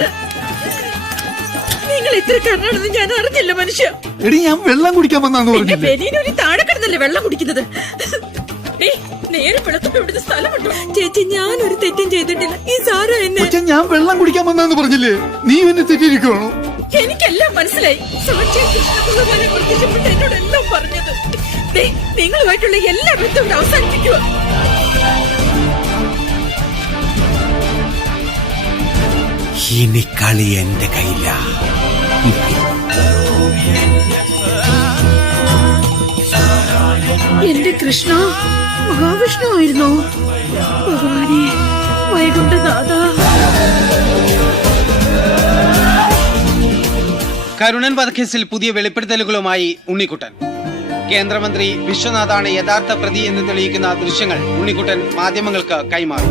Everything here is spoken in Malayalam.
പറഞ്ഞത്. നിങ്ങൾ എത്ര കാരണമാണെന്ന് ഞാൻ അറിഞ്ഞില്ല മനുഷ്യ. എടി ഞാൻ വെള്ളം കുടിക്കാൻ വന്നാന്ന് പറഞ്ഞില്ലേ? ഒരു താഴെ കിടന്നല്ലേ വെള്ളം കുടിക്കുന്നത്. നേരെ വെള്ളത്തോട്ട് ഇവിടുത്തെ സ്ഥലമുണ്ടോ? ചേച്ചി ഞാനൊരു തെറ്റും ചെയ്തിട്ടില്ല. ഈ സാര എന്നെ ഞാൻ വെള്ളം കുടിക്കാൻ വന്നാന്ന് പറഞ്ഞില്ലേ? നീ എന്നെ തെറ്റിയിരിക്കുവാണോ? എനിക്കെല്ലാം മനസ്സിലായി. സാക്ഷി കൃഷ്ണഭഗവാനെ പ്രത്യക്ഷപ്പെട്ട് എന്നോടെല്ലാം പറഞ്ഞത്. നിങ്ങളുമായിട്ടുള്ള എല്ലാ ബന്ധവും അവസാനിപ്പിക്കുക. ഇനി കളി എന്റെ കയ്യില. എന്റെ കൃഷ്ണ മഹാവിഷ്ണു ആയിരുന്നോ? ഭഗവാനെ വൈകുണ്ഠനാഥ. കരുണൻ വധക്കേസിൽ പുതിയ വെളിപ്പെടുത്തലുകളുമായി ഉണ്ണിക്കുട്ടൻ. കേന്ദ്രമന്ത്രി വിശ്വനാഥാണ് യഥാർത്ഥ പ്രതി എന്ന് തെളിയിക്കുന്ന ദൃശ്യങ്ങൾ ഉണ്ണിക്കുട്ടൻ മാധ്യമങ്ങൾക്ക് കൈമാറി.